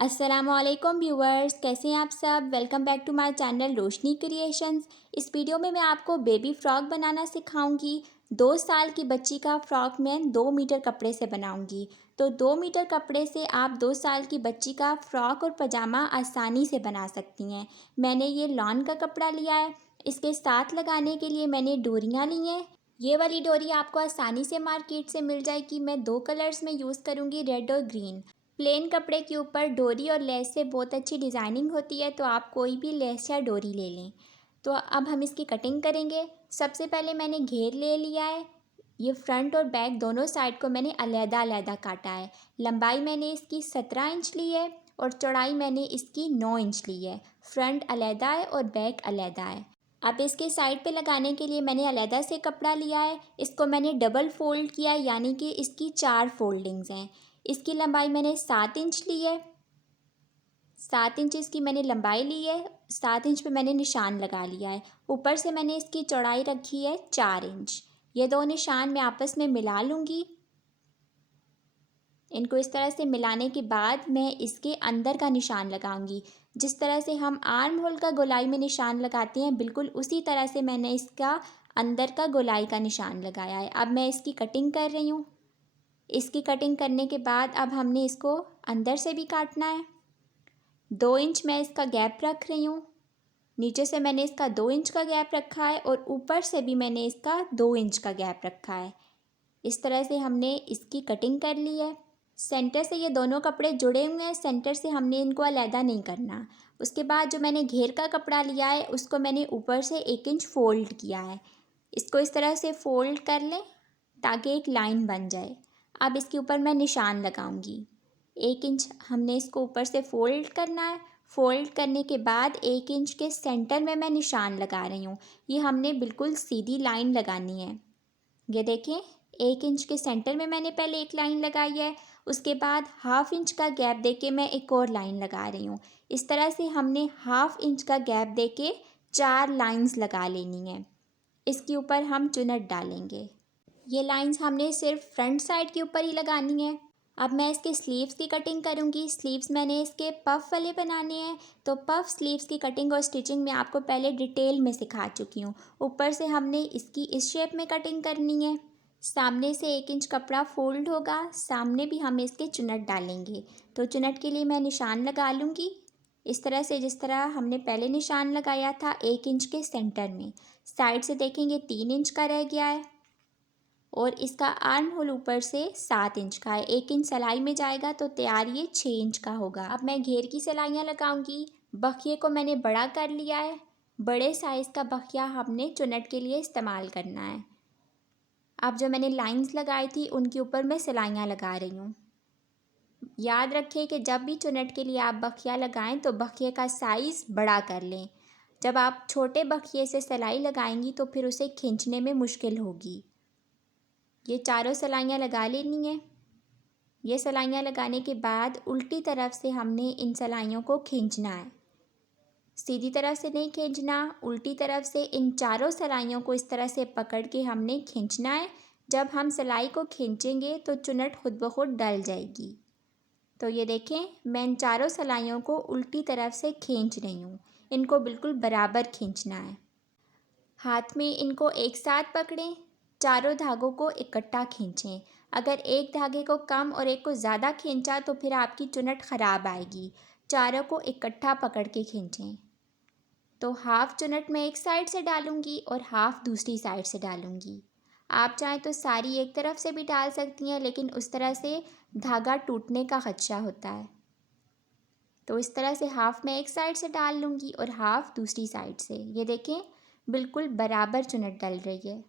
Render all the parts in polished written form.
अस्सलामुअलैकुम व्यूवर्स, कैसे हैं आप सब। Welcome back to my channel Roshni creations. इस वीडियो में मैं आपको बेबी फ्रॉक बनाना सिखाऊंगी। 2 साल की बच्ची का फ्रॉक मैं 2 मीटर कपड़े से बनाऊंगी। तो 2 मीटर कपड़े से आप 2 साल की बच्ची का फ्रॉक और पजामा आसानी से बना सकती हैं। मैंने ये लॉन का कपड़ा लिया है। इसके साथ लगाने के लिए मैंने डोरियाँ ली हैं। ये वाली डोरी आपको आसानी से मार्केट से मिल जाएगी। मैं 2 कलर्स में यूज़ करूँगी, रेड और ग्रीन। प्लेन कपड़े के ऊपर डोरी और लेस से बहुत अच्छी डिज़ाइनिंग होती है, तो आप कोई भी लेस या डोरी ले लें। तो अब हम इसकी कटिंग करेंगे। सबसे पहले मैंने घेर ले लिया है। ये फ्रंट और बैक दोनों साइड को मैंने अलहदा-अलहदा काटा है। लंबाई मैंने इसकी 17 इंच ली है और चौड़ाई मैंने इसकी 9 इंच ली है। फ्रंट अलहदा है और बैक अलहदा है। अब इसके साइड पे लगाने के लिए मैंने अलहदा से कपड़ा लिया है। इसको मैंने डबल फ़ोल्ड किया है, यानी कि इसकी 4 फ़ोल्डिंग्स हैं। इसकी लंबाई मैंने 7 इंच ली है। 7 इंच इसकी मैंने लंबाई ली है। 7 इंच पे मैंने निशान लगा लिया है। ऊपर से मैंने इसकी चौड़ाई रखी है 4 इंच। ये दो निशान मैं आपस में मिला लूँगी। इनको इस तरह से मिलाने के बाद मैं इसके अंदर का निशान लगाऊंगी। जिस तरह से हम आर्म होल का गोलाई में निशान लगाते हैं, बिल्कुल उसी तरह से मैंने इसका अंदर का गोलाई का निशान लगाया है। अब मैं इसकी कटिंग कर रही हूँ। इसकी कटिंग करने के बाद अब हमने इसको अंदर से भी काटना है। 2 इंच मैं इसका गैप रख रही हूँ। नीचे से मैंने इसका 2 इंच का गैप रखा है और ऊपर से भी मैंने इसका 2 इंच का गैप रखा है। इस तरह से हमने इसकी कटिंग कर ली है। सेंटर से ये दोनों कपड़े जुड़े हुए हैं, सेंटर से हमने इनको अलहदा नहीं करना। उसके बाद जो मैंने घेर का कपड़ा लिया है, उसको मैंने ऊपर से 1 इंच फ़ोल्ड किया है। इसको इस तरह से फ़ोल्ड कर लें ताकि एक लाइन बन जाए। अब इसके ऊपर मैं निशान लगाऊंगी। 1 इंच हमने इसको ऊपर से फ़ोल्ड करना है। फ़ोल्ड करने के बाद 1 इंच के सेंटर में मैं निशान लगा रही हूँ। ये हमने बिल्कुल सीधी लाइन लगानी है। ये देखें, 1 इंच के सेंटर में मैंने पहले एक लाइन लगाई है। उसके बाद हाफ इंच का गैप देके मैं एक और लाइन लगा रही हूँ। इस तरह से हमने हाफ इंच का गैप देके 4 लाइंस लगा लेनी है। इसके ऊपर हम चुनट डालेंगे। ये लाइंस हमने सिर्फ फ्रंट साइड के ऊपर ही लगानी है। अब मैं इसके स्लीव्स की कटिंग करूँगी। स्लीव्स मैंने इसके पफ़ वाले बनाने हैं, तो पफ़ स्लीव्स की कटिंग और स्टिचिंग मैं आपको पहले डिटेल में सिखा चुकी हूँ। ऊपर से हमने इसकी इस शेप में कटिंग करनी है। सामने से 1 इंच कपड़ा फ़ोल्ड होगा, सामने भी हम इसके चुनट डालेंगे। तो चुनट के लिए मैं निशान लगा लूँगी इस तरह से, जिस तरह हमने पहले निशान लगाया था 1 इंच के सेंटर में। साइड से देखेंगे 3 इंच का रह गया है और इसका आर्म होल ऊपर से 7 इंच का है। 1 इंच सिलाई में जाएगा तो तैयार ये 6 इंच का होगा। अब मैं घेर की सिलाइयाँ लगाऊंगी। बखिए को मैंने बड़ा कर लिया है। बड़े साइज़ का बखिया हमने चुनट के लिए इस्तेमाल करना है। अब जो मैंने लाइंस लगाई थी उनके ऊपर मैं सिलाइयाँ लगा रही हूँ। याद रखें कि जब भी चुनट के लिए आप बखिया लगाएं तो बखिए का साइज़ बड़ा कर लें। जब आप छोटे बखिए से सिलाई लगाएंगी तो फिर उसे खींचने में मुश्किल होगी। ये चारों सिलाइयाँ लगा लेनी है। ये सिलाइयाँ लगाने के बाद उल्टी तरफ से हमने इन सिलाइयों को खींचना है। सीधी तरफ से नहीं खींचना, उल्टी तरफ से इन चारों सिलाइयों को इस तरह से पकड़ के हमने खींचना है। जब हम सिलाई को खींचेंगे तो चुनट खुद ब खुद डल जाएगी। तो ये देखें, मैं इन चारों सिलाइयों को उल्टी तरफ से खींच रही हूँ। इनको बिल्कुल बराबर खींचना है। हाथ में इनको एक साथ पकड़ें, चारों धागों को इकट्ठा खींचें। अगर एक धागे को कम और एक को ज़्यादा खींचा तो फिर आपकी चुनट ख़राब आएगी। चारों को इकट्ठा पकड़ के खींचें। तो हाफ़ चुनट मैं एक साइड से डालूँगी और हाफ़ दूसरी साइड से डालूँगी। आप चाहें तो सारी एक तरफ से भी डाल सकती हैं, लेकिन उस तरह से धागा टूटने का ख़दशा होता है। तो इस तरह से हाफ़ मैं एक साइड से डाल लूँगी और हाफ़ दूसरी साइड से। ये देखें, बिल्कुल बराबर चुनट डल रही है।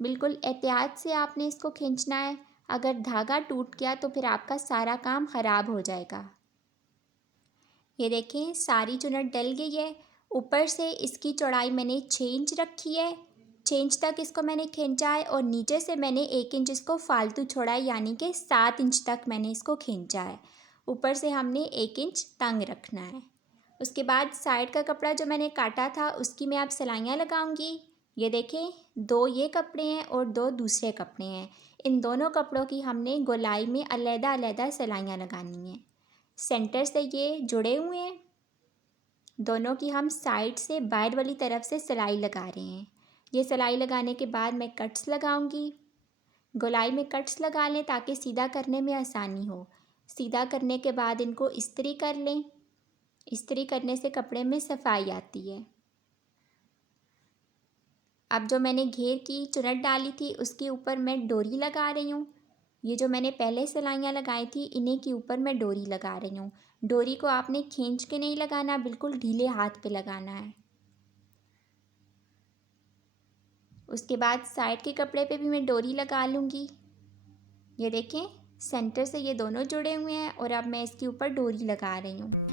बिल्कुल एहतियात से आपने इसको खींचना है। अगर धागा टूट गया तो फिर आपका सारा काम ख़राब हो जाएगा। ये देखें, सारी चुनट डल गई है। ऊपर से इसकी चौड़ाई मैंने 6 इंच रखी है। 6 इंच तक इसको मैंने खींचा है और नीचे से मैंने 1 इंच इसको फालतू छोड़ा है, यानी कि 7 इंच तक मैंने इसको खींचा है। ऊपर से हमने 1 इंच तंग रखना है। उसके बाद साइड का कपड़ा जो मैंने काटा था उसकी मैं अब सिलाइयाँ लगाऊंगी। ये देखें, 2 ये कपड़े हैं और 2 दूसरे कपड़े हैं। इन दोनों कपड़ों की हमने गोलाई में अलग-अलग सिलाइयाँ लगानी हैं। सेंटर से ये जुड़े हुए हैं। दोनों की हम साइड से बाहर वाली तरफ से सिलाई लगा रहे हैं। ये सिलाई लगाने के बाद मैं कट्स लगाऊंगी। गोलाई में कट्स लगा लें ताकि सीधा करने में आसानी हो। सीधा करने के बाद इनको इस्त्री कर लें। इस्त्री करने से कपड़े में सफाई आती है। अब जो मैंने घेर की चुनट डाली थी उसके ऊपर मैं डोरी लगा रही हूँ। ये जो मैंने पहले सिलाइयाँ लगाई थी इन्हीं के ऊपर मैं डोरी लगा रही हूँ। डोरी को आपने खींच के नहीं लगाना, बिल्कुल ढीले हाथ पे लगाना है। उसके बाद साइड के कपड़े पे भी मैं डोरी लगा लूँगी। ये देखें, सेंटर से ये दोनों जुड़े हुए हैं और अब मैं इसके ऊपर डोरी लगा रही हूँ।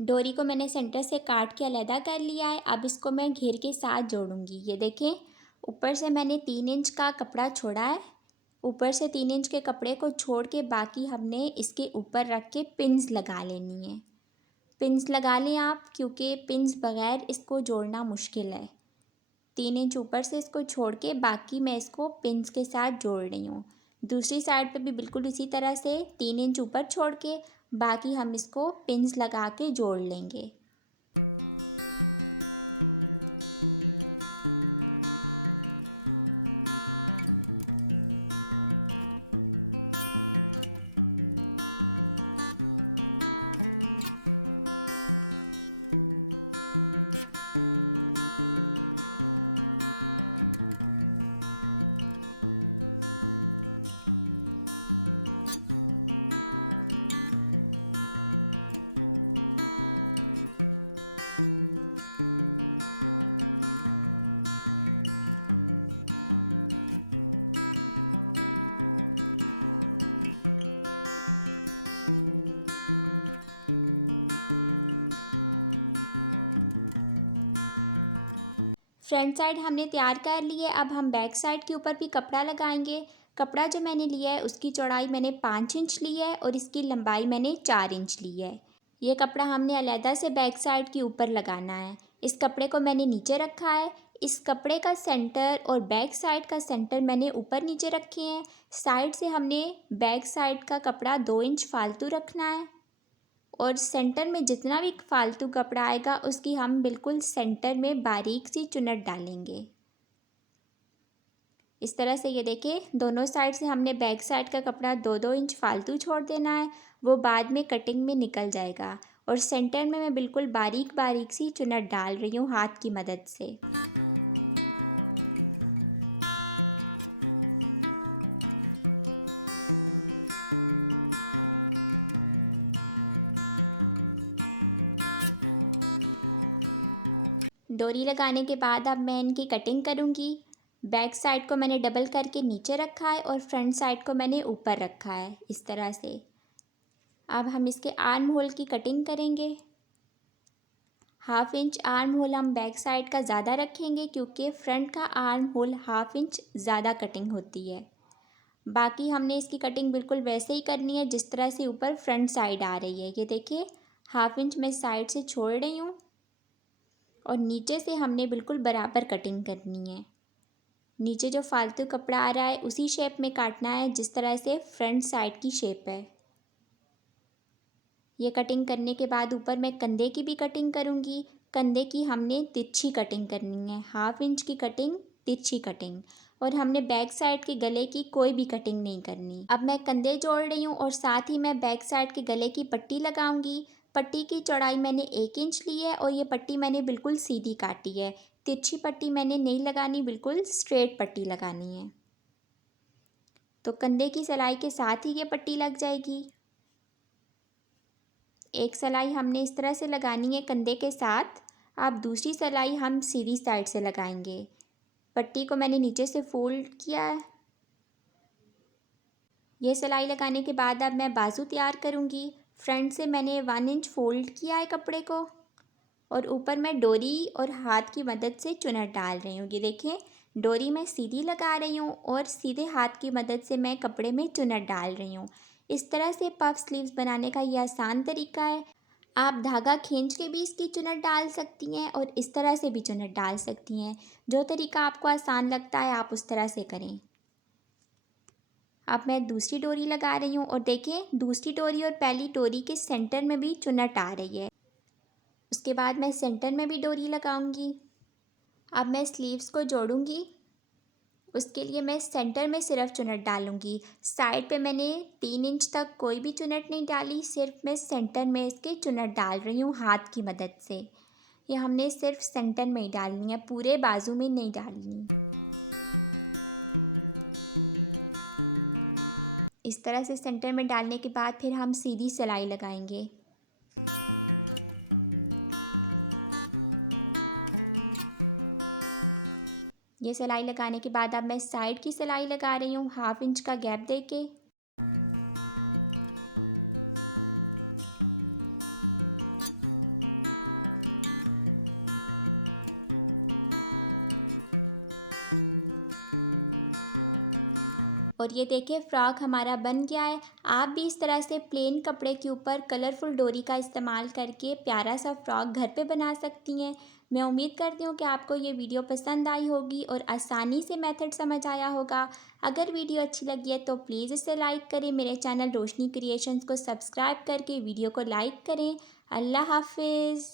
डोरी को मैंने सेंटर से काट के अलहदा कर लिया है। अब इसको मैं घेर के साथ जोड़ूंगी। ये देखें, ऊपर से मैंने 3 इंच का कपड़ा छोड़ा है। ऊपर से 3 इंच के कपड़े को छोड़ के बाकी हमने इसके ऊपर रख के पिन्स लगा लेनी है। पिन्स लगा लें आप, क्योंकि पिन्स बगैर इसको जोड़ना मुश्किल है। 3 इंच ऊपर से इसको छोड़ के बाकी मैं इसको पिन्स के साथ जोड़ रही हूँ। दूसरी साइड पे भी बिल्कुल इसी तरह से 3 इंच ऊपर छोड़ के बाकी हम इसको पिन्स लगा के जोड़ लेंगे। फ्रंट साइड हमने तैयार कर ली है। अब हम बैक साइड के ऊपर भी कपड़ा लगाएंगे। कपड़ा जो मैंने लिया है उसकी चौड़ाई मैंने 5 इंच ली है और इसकी लंबाई मैंने 4 इंच ली है। ये कपड़ा हमने अलहदा से बैक साइड के ऊपर लगाना है। इस कपड़े को मैंने नीचे रखा है। इस कपड़े का सेंटर और बैक साइड का सेंटर मैंने ऊपर नीचे रखे हैं। साइड से हमने बैक साइड का कपड़ा 2 इंच फालतू रखना है और सेंटर में जितना भी फालतू कपड़ा आएगा उसकी हम बिल्कुल सेंटर में बारीक सी चुनट डालेंगे। इस तरह से ये देखिए, दोनों साइड से हमने बैक साइड का कपड़ा 2-2 इंच फालतू छोड़ देना है, वो बाद में कटिंग में निकल जाएगा। और सेंटर में मैं बिल्कुल बारीक बारीक सी चुनट डाल रही हूँ हाथ की मदद से। डोरी लगाने के बाद अब मैं इनकी कटिंग करूँगी। बैक साइड को मैंने डबल करके नीचे रखा है और फ्रंट साइड को मैंने ऊपर रखा है इस तरह से। अब हम इसके आर्म होल की कटिंग करेंगे। 1/2 इंच आर्म होल हम बैक साइड का ज़्यादा रखेंगे क्योंकि फ्रंट का आर्म होल 1/2 इंच ज़्यादा कटिंग होती है। बाकी हमने इसकी कटिंग बिल्कुल वैसे ही करनी है जिस तरह से ऊपर फ्रंट साइड आ रही है। ये देखिए, 1/2 इंच मैं साइड से छोड़ रही हूँ और नीचे से हमने बिल्कुल बराबर कटिंग करनी है। नीचे जो फालतू कपड़ा आ रहा है उसी शेप में काटना है जिस तरह से फ्रंट साइड की शेप है। ये कटिंग करने के बाद ऊपर मैं कंधे की भी कटिंग करूँगी। कंधे की हमने तिरछी कटिंग करनी है, 1/2 इंच की कटिंग, तिरछी कटिंग। और हमने बैक साइड के गले की कोई भी कटिंग नहीं करनी। अब मैं कंधे जोड़ रही हूँ और साथ ही मैं बैक साइड के गले की पट्टी लगाऊंगी। पट्टी की चौड़ाई मैंने 1 इंच ली है और ये पट्टी मैंने बिल्कुल सीधी काटी है। तिरछी पट्टी मैंने नहीं लगानी, बिल्कुल स्ट्रेट पट्टी लगानी है। तो कंधे की सिलाई के साथ ही ये पट्टी लग जाएगी। एक सिलाई हमने इस तरह से लगानी है कंधे के साथ। अब दूसरी सिलाई हम सीधी साइड से लगाएंगे। पट्टी को मैंने नीचे से फ़ोल्ड किया है। ये सिलाई लगाने के बाद अब मैं बाजू तैयार करूँगी। फ्रंट से मैंने 1 इंच फ़ोल्ड किया है कपड़े को और ऊपर मैं डोरी और हाथ की मदद से चुन्नट डाल रही हूँ। ये देखें, डोरी मैं सीधी लगा रही हूँ और सीधे हाथ की मदद से मैं कपड़े में चुन्नट डाल रही हूँ। इस तरह से पफ स्लीव्स बनाने का ये आसान तरीका है। आप धागा खींच के भी इसकी चुन्नट डाल सकती हैं और इस तरह से भी चुन्नट डाल सकती हैं। जो तरीका आपको आसान लगता है आप उस तरह से करें। अब मैं दूसरी डोरी लगा रही हूँ और देखें, दूसरी डोरी और पहली डोरी के सेंटर में भी चुन्नट आ रही है। उसके बाद मैं सेंटर में भी डोरी लगाऊंगी। अब मैं स्लीव्स को जोड़ूंगी। उसके लिए मैं सेंटर में सिर्फ चुन्नट डालूंगी। साइड पे मैंने 3 इंच तक कोई भी चुन्नट नहीं डाली, सिर्फ मैं सेंटर में इसके चुन्नट डाल रही हूँ हाथ की मदद से। ये हमने सिर्फ सेंटर में ही डालनी है, पूरे बाजू में नहीं डालनी। इस तरह से सेंटर में डालने के बाद फिर हम सीधी सिलाई लगाएंगे। ये सिलाई लगाने के बाद अब मैं साइड की सिलाई लगा रही हूँ 1/2 इंच का गैप देके। और ये देखिए, फ्रॉक हमारा बन गया है। आप भी इस तरह से प्लेन कपड़े के ऊपर कलरफुल डोरी का इस्तेमाल करके प्यारा सा फ्रॉक घर पे बना सकती हैं। मैं उम्मीद करती हूँ कि आपको ये वीडियो पसंद आई होगी और आसानी से मेथड समझ आया होगा। अगर वीडियो अच्छी लगी है तो प्लीज़ इसे लाइक करें। मेरे चैनल रोशनी क्रिएशंस को सब्सक्राइब करके वीडियो को लाइक करें। अल्लाह हाफिज़।